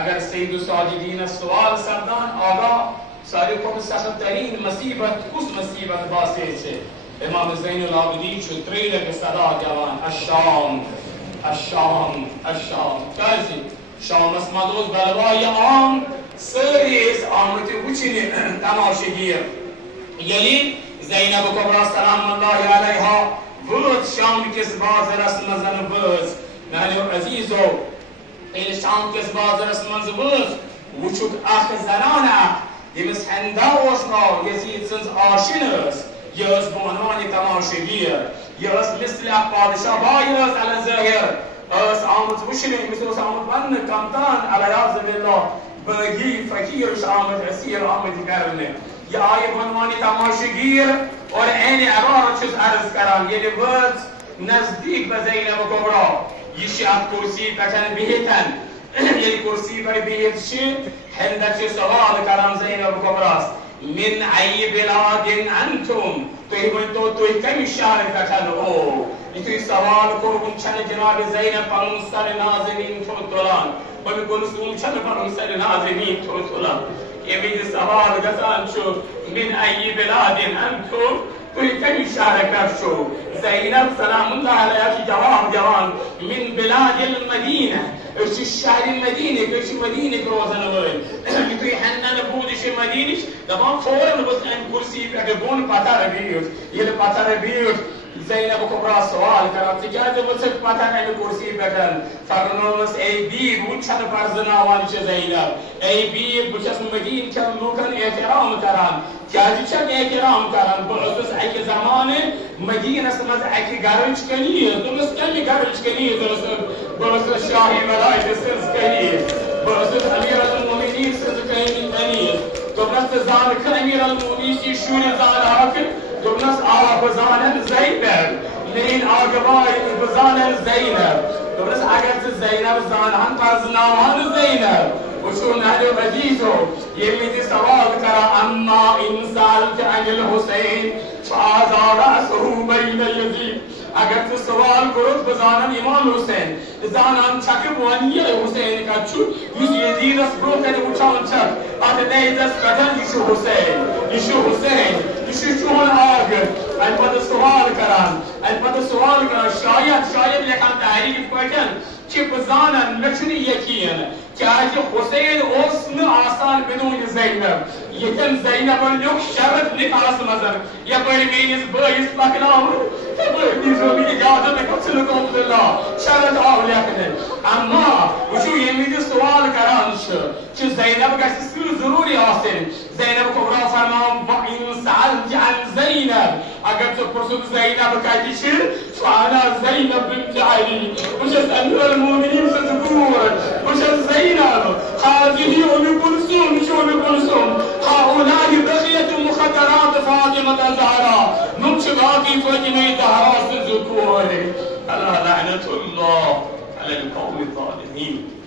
اگر سید الساجدین سوال سردان آقا ساری خود سخت‌ترین مصیبت کس مصیبت باسه چه امام زین العابدین چو تریل که صدا جوان الشام الشام الشام کسی شام اسمدوز بلوای آم سریس آمتی وچینی تماشگیر یلی زینب کبرا سلام الله علیها بود شام کس باز رسم زن بود نالو عزیزو این شام کس باز رسم زن بود وچود اخ زنانه دیمس هنداوش را یزید سنز آشینس یاس بعنوان تماشگیر یاس مثل پادشاه بایاس علی ظاهر اس آمد بشری مثل آمد بن کمتان علی عز بالله بگی فقیرش آمد اسیر آمد کرنه یا آیه بعنوان تماشگیر اور این عبارت چیز عرض کرم یعنی بود نزدیک به زینب کبرا یشی اب کرسی بکن بهتن یعنی کرسی بر بهت شی هندچه سوال کرم زینب کبراست من ای بلاد انتم توی کمی شهر بکن او توی سوال کرم چند جناب زینب پرون سر نازنین تو دلان و میکنستون چند پرون سر نازنین تو دلان یه میگه سوال گذان شو من ای بلاد انتم توی کمی شهر شو زینب سلام الله علیه جوان من بلاد المدینه ارشی شهر مدینه ارشی مدینه روزانه ولی توی حنان بودش مدینش دمان فورا بس این کرسی اگر بون پاتر بیاد یه پاتر بیاد زینب کبرا سوال کرد تجازه بس پاتر این کرسی بکن فرنامس ای بی بود چند فرض نوانش زینب ای بی بچس مدین کم لوکن احترام کرن کیازی چند احترام کرن بس ای زمان مدینه است مز ای گارنج کنی درست کمی گارنج کنی درست شاهی ملائک سنس کنی درست امیر المؤمنین سنس کنی درست زان کن امیر المؤمنین شور زان حاکم درست آب زان زینب لین آگوای بزان زینب درست اگر زینب زان هم پس نوان زینب وشون اهل عزیزو یہ میری سوال کرا اما انسان کے عن الحسین فاذا رأسه بین یزید اگر تو سوال کرد بزانم امام حسین زانم چکه وانی حسین کا چو یوز یزید اس برو کنه اونچان چک آده نیدست کدن یشو حسین یشو چون آگر البته سوال کرن شاید یکم تحریک بکن که بزانن نچونی یکیین که از حسین اسم آسان بدون زینب یکم زینب لیک شرط نکاس مزر یا بری مینیز بایس بکنام که بایدی زومی اجازه بکتن عبدالله شرط آولی کنه اما وشو یمیدی سوال کرانش که زینب کسی سر ضروری آسن زینب کبرا فرمان با این سألت عن زینب اگر تو پرسد زینب کتی شد فانا زینب بنت علی وشس امیر المؤمنین ستقول وشس زینب هذه ام كلثوم شو ام كلثوم هؤلاء بقية مخدرات فاطمة الزهراء نمشي في فاطمة الزهراء ستذكرون ألا لعنة الله على القوم الظالمين